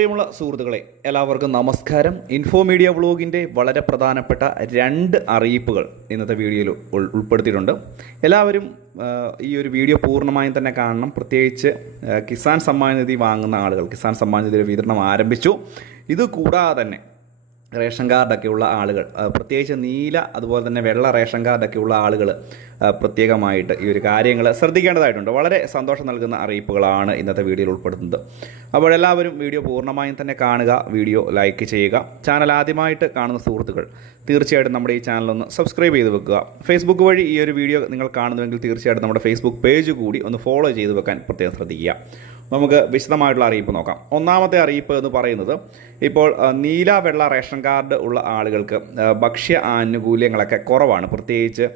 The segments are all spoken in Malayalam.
പ്രിയമുള്ള സുഹൃത്തുക്കളെ എല്ലാവർക്കും നമസ്കാരം. ഇൻഫോ മീഡിയ വ്ളോഗിന്റെ വളരെ പ്രധാനപ്പെട്ട രണ്ട് അറിയിപ്പുകൾ ഇന്നത്തെ വീഡിയോയിൽ ഉൾ- ഉൾപ്പെടുത്തിയിട്ടുണ്ട്. എല്ലാവരും ഈ ഒരു വീഡിയോ പൂർണമായും തന്നെ കാണണം. പ്രത്യേകിച്ച് കിസാൻ സമ്മാൻ നിധി വാങ്ങുന്ന ആളുകൾ കിസാൻ സമ്മാൻ നിധിയുടെ വിതരണം ആരംഭിച്ചു. ഇത് കൂടാതെ തന്നെ റേഷൻ കാർഡൊക്കെയുള്ള ആളുകൾ പ്രത്യേകിച്ച് നീല അതുപോലെ തന്നെ വെള്ള റേഷൻ കാർഡൊക്കെയുള്ള ആളുകൾ പ്രത്യേകമായിട്ട് ഈ ഒരു കാര്യങ്ങൾ ശ്രദ്ധിക്കേണ്ടതായിട്ടുണ്ട്. വളരെ സന്തോഷം നൽകുന്ന അറിയിപ്പുകളാണ് ഇന്നത്തെ വീഡിയോയിൽ ഉൾപ്പെടുത്തുന്നത്. അപ്പോൾ എല്ലാവരും വീഡിയോ പൂർണമായും തന്നെ കാണുക വീഡിയോ ലൈക്ക് ചെയ്യുക. ചാനൽ ആദ്യമായിട്ട് കാണുന്ന സുഹൃത്തുക്കൾ തീർച്ചയായിട്ടും നമ്മുടെ ഈ ചാനൽ ഒന്ന് സബ്സ്ക്രൈബ് ചെയ്ത് വെക്കുക. ഫേസ്ബുക്ക് വഴി ഈ ഒരു വീഡിയോ നിങ്ങൾ കാണുന്നുവെങ്കിൽ തീർച്ചയായിട്ടും നമ്മുടെ ഫേസ്ബുക്ക് പേജ് കൂടി ഒന്ന് ഫോളോ ചെയ്ത് വെക്കാൻ പ്രത്യേകം ശ്രദ്ധിക്കുക. നമുക്ക് വിശദമായിട്ടുള്ള അറിയിപ്പ് നോക്കാം. ഒന്നാമത്തെ അറിയിപ്പ് എന്ന് പറയുന്നത് ഇപ്പോൾ നീല വെള്ള റേഷൻ കാർഡ് ഉള്ള ആളുകൾക്ക് ഭക്ഷ്യ ആനുകൂല്യങ്ങളൊക്കെ കുറവാണ്. പ്രത്യേകിച്ച്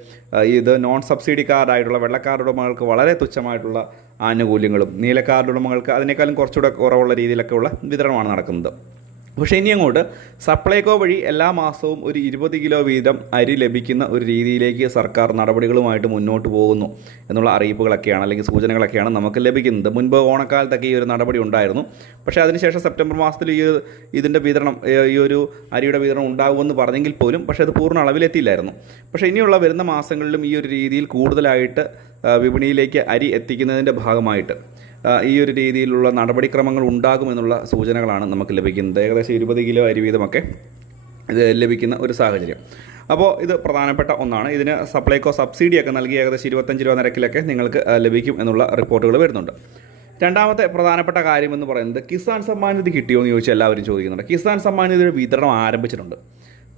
ഇത് നോൺ സബ്സിഡി കാർഡായിട്ടുള്ള വെള്ള ഉടമകൾക്ക് വളരെ തുച്ഛമായിട്ടുള്ള ആനുകൂല്യങ്ങളും നീല കാർഡ് ഉടമകൾക്ക് അതിനേക്കാളും കുറച്ചുകൂടെ കുറവുള്ള രീതിയിലൊക്കെയുള്ള വിതരണമാണ് നടക്കുന്നത്. പക്ഷേ ഇനി അങ്ങോട്ട് സപ്ലൈകോ വഴി എല്ലാ മാസവും ഒരു ഇരുപത് കിലോ വീതം അരി ലഭിക്കുന്ന ഒരു രീതിയിലേക്ക് സർക്കാർ നടപടികളുമായിട്ട് മുന്നോട്ട് പോകുന്നു എന്നുള്ള അറിയിപ്പുകളൊക്കെയാണ് അല്ലെങ്കിൽ സൂചനകളൊക്കെയാണ് നമുക്ക് ലഭിക്കുന്നത്. മുൻപ് ഓണക്കാലത്തൊക്കെ ഈ ഒരു നടപടി ഉണ്ടായിരുന്നു. പക്ഷേ അതിനുശേഷം സെപ്റ്റംബർ മാസത്തിൽ ഈ ഇതിന്റെ വിതരണം ഈ ഒരു അരിയുടെ വിതരണം ഉണ്ടാകുമെന്ന് പറഞ്ഞെങ്കിൽ പോലും പക്ഷേ അത് പൂർണ അളവിലെത്തിയില്ലായിരുന്നു. പക്ഷേ ഇനിയുള്ള വരുന്ന മാസങ്ങളിലും ഈ ഒരു രീതിയിൽ കൂടുതലായിട്ട് വിപണിയിലേക്ക് അരി എത്തിക്കുന്നതിന്റെ ഭാഗമായിട്ട് ഈ ഒരു രീതിയിലുള്ള നടപടിക്രമങ്ങൾ ഉണ്ടാകുമെന്നുള്ള സൂചനകളാണ് നമുക്ക് ലഭിക്കുന്നത്. ഏകദേശം ഇരുപത് കിലോ അരി വീതമൊക്കെ ഇത് ലഭിക്കുന്ന ഒരു സാഹചര്യം. അപ്പോൾ ഇത് പ്രധാനപ്പെട്ട ഒന്നാണ്. ഇതിന് സപ്ലൈകോ സബ്സിഡിയൊക്കെ നൽകി ഏകദേശം ഇരുപത്തഞ്ച് രൂപ നിരക്കിലൊക്കെ നിങ്ങൾക്ക് ലഭിക്കും എന്നുള്ള റിപ്പോർട്ടുകൾ വരുന്നുണ്ട്. രണ്ടാമത്തെ പ്രധാനപ്പെട്ട കാര്യം എന്ന് പറയുന്നത് കിസാൻ സമ്മാൻ നിധി കിട്ടിയോ എന്ന് ചോദിച്ചാൽ എല്ലാവരും ചോദിക്കുന്നുണ്ട്. കിസാൻ സമ്മാൻ നിധിയുടെ വിതരണം ആരംഭിച്ചിട്ടുണ്ട്.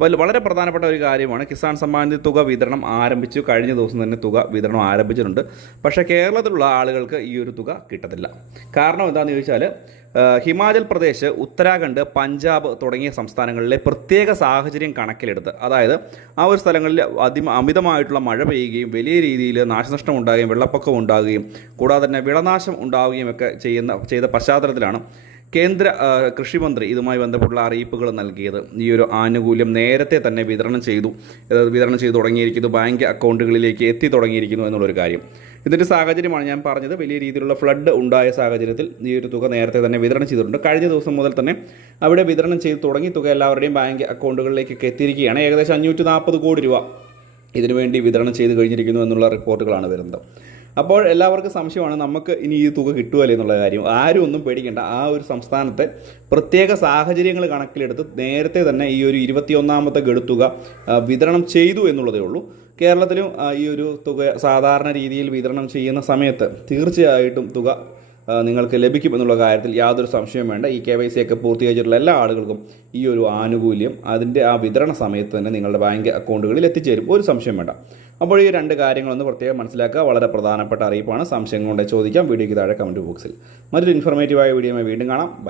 വളരെ പ്രധാനപ്പെട്ട ഒരു കാര്യമാണ്. കിസാൻ സമ്മാൻ നിധി തുക വിതരണം ആരംഭിച്ചു. കഴിഞ്ഞ ദിവസം തന്നെ തുക വിതരണം ആരംഭിച്ചിട്ടുണ്ട്. പക്ഷേ കേരളത്തിലുള്ള ആളുകൾക്ക് ഈ ഒരു തുക കിട്ടത്തില്ല. കാരണം എന്താണെന്ന് ചോദിച്ചാൽ ഹിമാചൽ പ്രദേശ് ഉത്തരാഖണ്ഡ് പഞ്ചാബ് തുടങ്ങിയ സംസ്ഥാനങ്ങളിലെ പ്രത്യേക സാഹചര്യം കണക്കിലെടുത്ത് അതായത് ആ ഒരു സ്ഥലങ്ങളിൽ അതി അമിതമായിട്ടുള്ള മഴ പെയ്യുകയും വലിയ രീതിയിൽ നാശനഷ്ടം ഉണ്ടാകുകയും വെള്ളപ്പൊക്കം ഉണ്ടാകുകയും കൂടാതെ തന്നെ വിളനാശം ഉണ്ടാവുകയും ഒക്കെ ചെയ്യുന്ന ചെയ്ത പശ്ചാത്തലത്തിലാണ് കേന്ദ്ര കൃഷിമന്ത്രി ഇതുമായി ബന്ധപ്പെട്ടുള്ള അറിയിപ്പുകൾ നൽകിയത്. ഈ ഒരു ആനുകൂല്യം നേരത്തെ തന്നെ വിതരണം ചെയ്തു. വിതരണം ചെയ്തു തുടങ്ങിയിരിക്കുന്നു. ബാങ്ക് അക്കൗണ്ടുകളിലേക്ക് എത്തി തുടങ്ങിയിരിക്കുന്നു എന്നുള്ളൊരു കാര്യം. ഇതിന്റെ സാഹചര്യമാണ് ഞാൻ പറഞ്ഞത്. വലിയ രീതിയിലുള്ള ഫ്ലഡ് ഉണ്ടായ സാഹചര്യത്തിൽ ഈ ഒരു തുക നേരത്തെ തന്നെ വിതരണം ചെയ്തിട്ടുണ്ട്. കഴിഞ്ഞ ദിവസം മുതൽ തന്നെ അവിടെ വിതരണം ചെയ്തു തുടങ്ങി. തുക എല്ലാവരുടെയും ബാങ്ക് അക്കൗണ്ടുകളിലേക്കൊക്കെ എത്തിയിരിക്കുകയാണ്. ഏകദേശം അഞ്ഞൂറ്റി കോടി രൂപ ഇതിനുവേണ്ടി വിതരണം ചെയ്ത് കഴിഞ്ഞിരിക്കുന്നു എന്നുള്ള റിപ്പോർട്ടുകളാണ് വരുന്നത്. അപ്പോൾ എല്ലാവർക്കും സംശയമാണ് നമുക്ക് ഇനി ഈ തുക കിട്ടുമല്ലേ എന്നുള്ള കാര്യം. ആരും ഒന്നും പേടിക്കേണ്ട. ആ ഒരു സംസ്ഥാനത്തെ പ്രത്യേക സാഹചര്യങ്ങൾ കണക്കിലെടുത്ത് നേരത്തെ തന്നെ ഈ ഒരു ഇരുപത്തിയൊന്നാമത്തെ ഗഡുത്തുക വിതരണം ചെയ്തു എന്നുള്ളതേ ഉള്ളൂ. കേരളത്തിലും ഈ ഒരു തുക സാധാരണ രീതിയിൽ വിതരണം ചെയ്യുന്ന സമയത്ത് തീർച്ചയായിട്ടും തുക നിങ്ങൾക്ക് ലഭിക്കും എന്നുള്ള കാര്യത്തിൽ യാതൊരു സംശയവും വേണ്ട. ഈ കെ വൈ സി ഒക്കെ പൂർത്തീകരിച്ചിട്ടുള്ള എല്ലാ ആളുകൾക്കും ഈ ഒരു ആനുകൂല്യം അതിന്റെ ആ വിതരണ സമയത്ത് തന്നെ നിങ്ങളുടെ ബാങ്ക് അക്കൗണ്ടുകളിൽ എത്തിച്ചേരും. ഒരു സംശയം വേണ്ട. അപ്പോൾ ഈ രണ്ട് കാര്യങ്ങളൊന്ന് പ്രത്യേകം മനസ്സിലാക്കുക. വളരെ പ്രധാനപ്പെട്ട അറിയിപ്പാണ്. സംശയം കൊണ്ട് ചോദിക്കാം. വീഡിയോയ്ക്ക് താഴെ കമന്റ് ബോക്സിൽ മറ്റൊരു ഇൻഫോർമേറ്റീവായ വീഡിയോ വീണ്ടും കാണാം.